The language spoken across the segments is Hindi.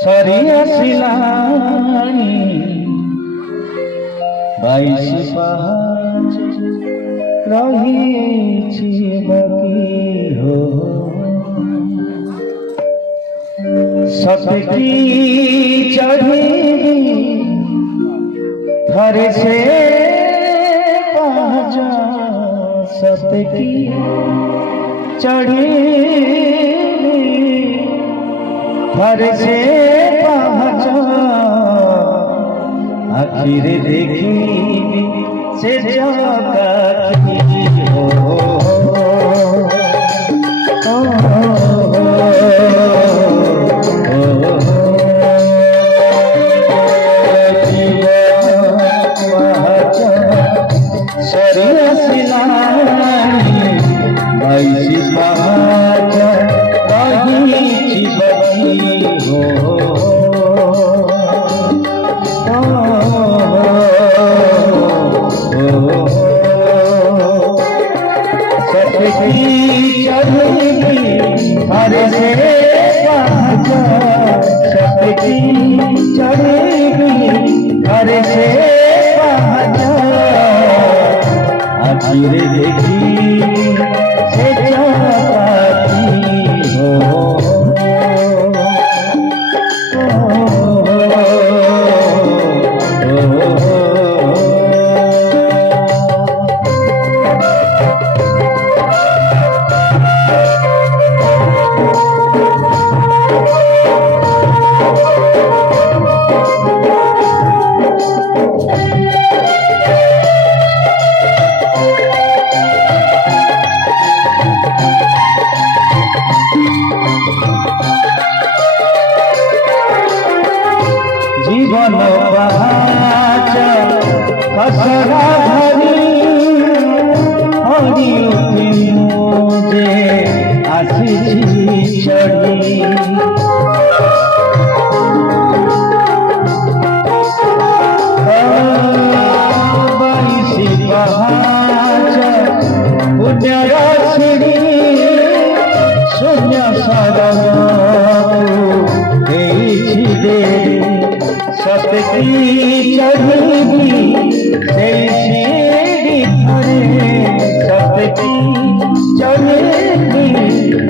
सरिया सिलानी 22 पाँच रही बाकी हो सतकी चढ़ी थर से पहुँचा सतकी चढ़ी घर से पहुँचा आखिर देखी से जागा की हो सरिया सिलानी 22 पाँच रही हर से हर से आखिर देखी से जाती हो जीवन बहाच कसरा भरी हरि मुझे आसी चढ़ी बाईसी बहाच पुण्य श्री शून्य सरम दे सतकी चढ़ी से सीढ़ी धरे सतकी चढ़ी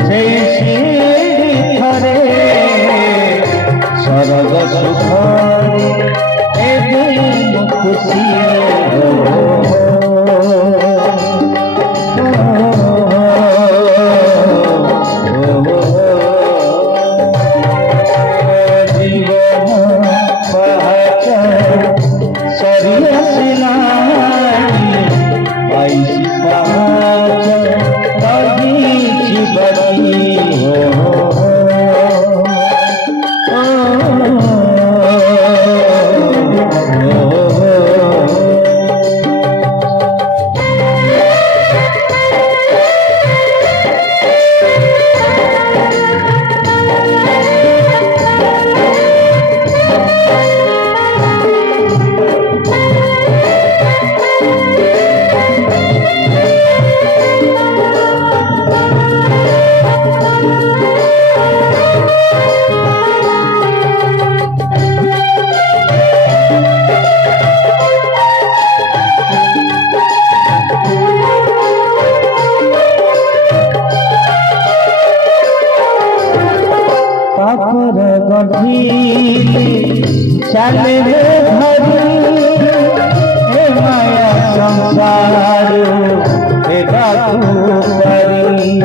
से सीढ़ी धरे सरग सुख खुशी सरिया सिलानी 22 पाँच रही बाकी हो चले भरी माया संसार परी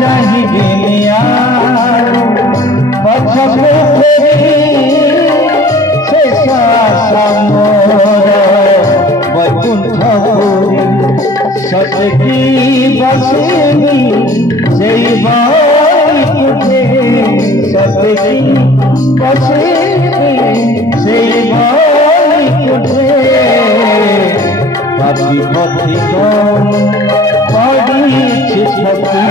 चाहिए पछले सतकी बसनी से तुझे सतकी बसनी से तुझे बाकी पथी बड़ी छिपके